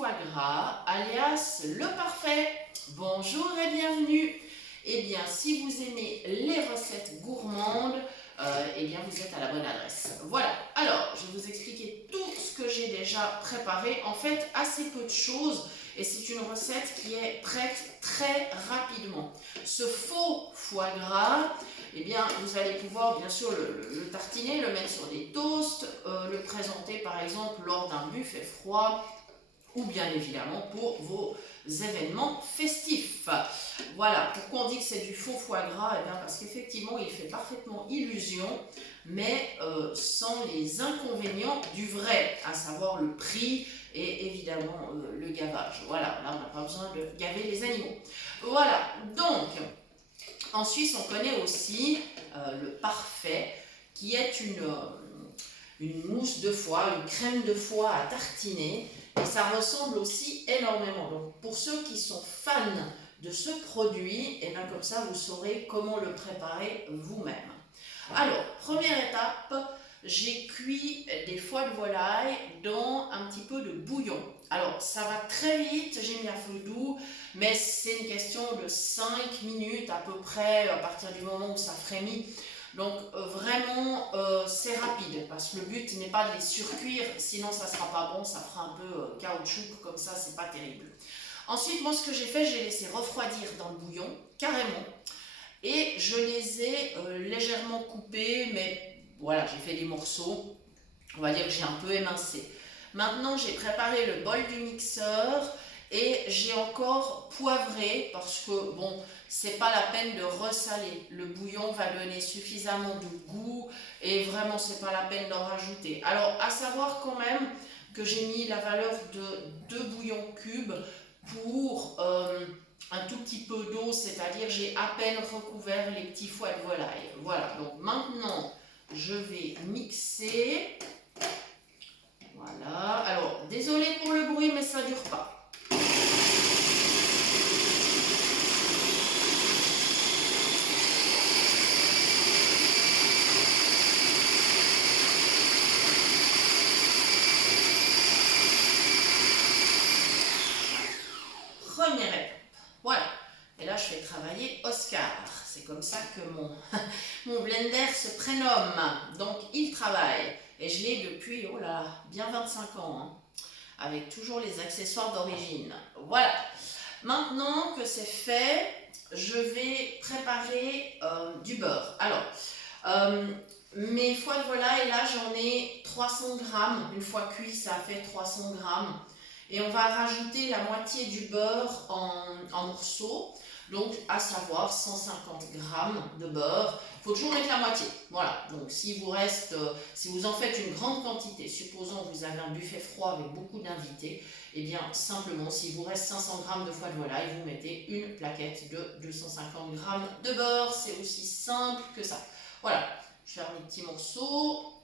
foie gras, alias le parfait. Bonjour et bienvenue. Eh bien, si vous aimez les recettes gourmandes, eh bien, vous êtes à la bonne adresse. Voilà, alors, je vais vous expliquer tout ce que j'ai déjà préparé. En fait, assez peu de choses et c'est une recette qui est prête très rapidement. Ce faux foie gras, eh bien, vous allez pouvoir bien sûr le tartiner, le mettre sur des toasts, le présenter par exemple lors d'un buffet froid ou bien évidemment pour vos événements festifs. Voilà, pourquoi on dit que c'est du faux foie gras? Eh bien parce qu'effectivement il fait parfaitement illusion, mais sans les inconvénients du vrai, à savoir le prix et évidemment le gavage. Voilà, là on n'a pas besoin de gaver les animaux. Voilà, donc en Suisse on connaît aussi le parfait, qui est une mousse de foie, une crème de foie à tartiner. Et ça ressemble aussi énormément. Donc pour ceux qui sont fans de ce produit, et bien comme ça vous saurez comment le préparer vous-même. Alors, première étape, j'ai cuit des foies de volaille dans un petit peu de bouillon. Alors ça va très vite, j'ai mis à feu doux, mais c'est une question de 5 minutes à peu près, à partir du moment où ça frémit. Donc vraiment c'est rapide parce que le but n'est pas de les surcuire, sinon ça sera pas bon, ça fera un peu caoutchouc comme ça, c'est pas terrible. Ensuite moi ce que j'ai fait, j'ai laissé refroidir dans le bouillon carrément et je les ai légèrement coupés, mais voilà, j'ai fait des morceaux, on va dire que j'ai un peu émincé. Maintenant j'ai préparé le bol du mixeur et j'ai encore poivré parce que bon, c'est pas la peine de ressaler. Le bouillon va donner suffisamment de goût et vraiment c'est pas la peine d'en rajouter. Alors à savoir quand même que j'ai mis la valeur de 2 bouillons cubes pour un tout petit peu d'eau, c'est-à-dire j'ai à peine recouvert les petits foies de volaille. Voilà, donc maintenant je vais mixer. Voilà, alors désolé pour le bruit mais ça dure pas. Première étape, voilà, et là je fais travailler Oscar, c'est comme ça que mon blender se prénomme, donc il travaille, et je l'ai depuis, oh là, bien 25 ans, hein, avec toujours les accessoires d'origine. Voilà, maintenant que c'est fait, je vais préparer du beurre. Alors, mes foies de volaille, là j'en ai 300 grammes, une fois cuit ça fait 300 grammes. Et on va rajouter la moitié du beurre en morceaux, donc à savoir 150 grammes de beurre. Il faut toujours mettre la moitié. Voilà, donc si vous en faites une grande quantité, supposons que vous avez un buffet froid avec beaucoup d'invités, et bien simplement, s'il vous reste 500 grammes de foie de volaille, vous mettez une plaquette de 250 grammes de beurre. C'est aussi simple que ça. Voilà, je fais mes petits morceaux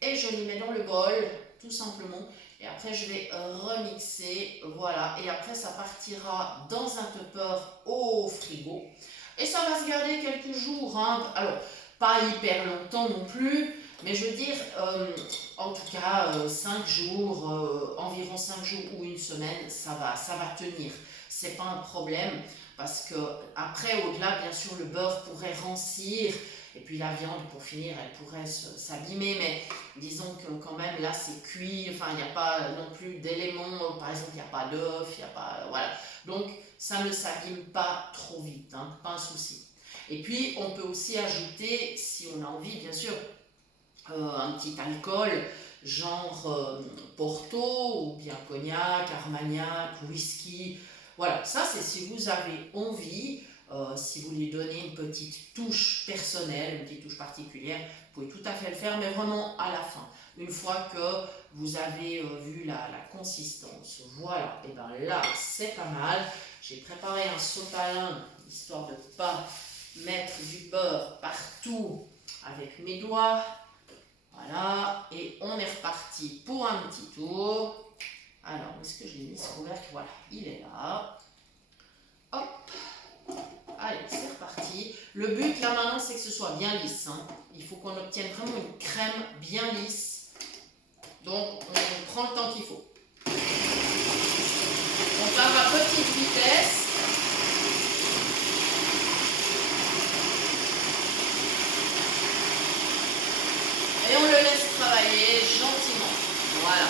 et je les mets dans le bol, tout simplement. Et après, je vais remixer, voilà. Et après, ça partira dans un tupper au frigo. Et ça va se garder quelques jours, hein. Alors, pas hyper longtemps non plus, mais je veux dire, en tout cas, 5 jours, environ 5 jours ou une semaine, ça va tenir. C'est pas un problème, parce que après, au-delà, bien sûr, le beurre pourrait rancir. Et puis la viande, pour finir, elle pourrait s'abîmer, mais disons que quand même là c'est cuit, enfin il n'y a pas non plus d'éléments, par exemple il n'y a pas d'œuf, il n'y a pas, voilà. Donc ça ne s'abîme pas trop vite, hein, pas un souci. Et puis on peut aussi ajouter, si on a envie bien sûr, un petit alcool, genre Porto, ou bien Cognac, Armagnac, whisky. Voilà, ça c'est si vous avez envie. Si vous lui donnez une petite touche personnelle, une petite touche particulière, vous pouvez tout à fait le faire, mais vraiment à la fin, une fois que vous avez vu la consistance. Voilà, et bien là, c'est pas mal. J'ai préparé un sopalin, histoire de ne pas mettre du beurre partout avec mes doigts. Voilà, et on est reparti pour un petit tour. Alors, où est-ce que j'ai mis ce couvercle? Voilà, il est là. Hop. Allez, c'est reparti. Le but là maintenant, c'est que ce soit bien lisse, hein. Il faut qu'on obtienne vraiment une crème bien lisse. Donc, on prend le temps qu'il faut. petite vitesse. Et on le laisse travailler gentiment. Voilà.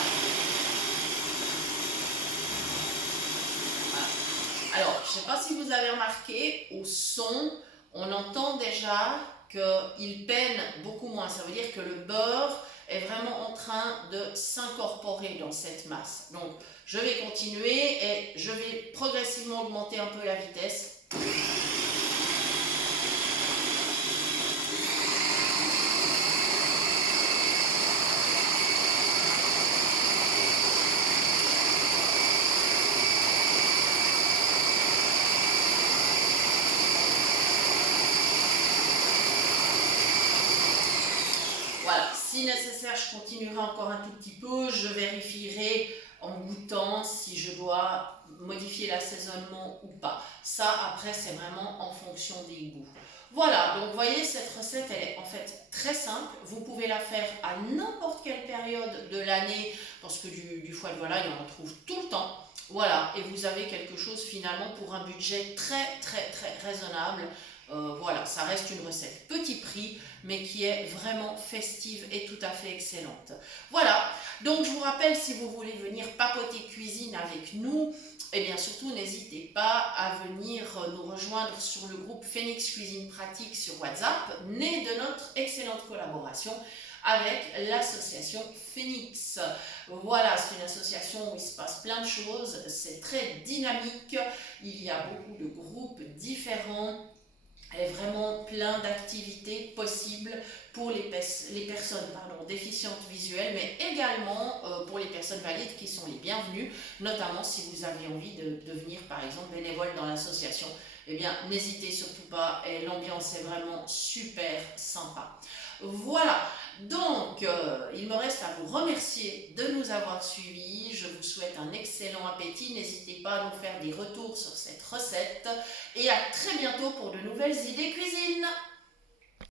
Alors, je ne sais pas si vous avez remarqué, au son, on entend déjà qu'il peine beaucoup moins. Ça veut dire que le beurre est vraiment en train de s'incorporer dans cette masse. Donc, je vais continuer et je vais progressivement augmenter un peu la vitesse. Voilà, si nécessaire, je continuerai encore un tout petit peu. Je vérifierai en goûtant si je dois modifier l'assaisonnement ou pas. Ça, après, c'est vraiment en fonction des goûts. Voilà, donc vous voyez, cette recette, elle est en fait très simple. Vous pouvez la faire à n'importe quelle période de l'année, parce que du foie de volaille, on en trouve tout le temps. Voilà, et vous avez quelque chose finalement pour un budget très raisonnable. Voilà, ça reste une recette petit prix, mais qui est vraiment festive et tout à fait excellente. Voilà, donc je vous rappelle, si vous voulez venir papoter cuisine avec nous, eh bien surtout n'hésitez pas à venir nous rejoindre sur le groupe Phoenix Cuisine Pratique sur WhatsApp, né de notre excellente collaboration avec l'association Phoenix. Voilà, c'est une association où il se passe plein de choses, c'est très dynamique, il y a beaucoup de groupes différents, et vraiment plein d'activités possibles pour les personnes déficientes visuelles, mais également pour les personnes valides qui sont les bienvenues, notamment si vous avez envie de devenir par exemple bénévole dans l'association. Eh bien, n'hésitez surtout pas, et l'ambiance est vraiment super sympa. Voilà, donc il me reste à vous remercier de nous avoir suivis. Je vous souhaite un excellent appétit. N'hésitez pas à nous faire des retours sur cette recette et à très bientôt pour de nouvelles idées cuisine.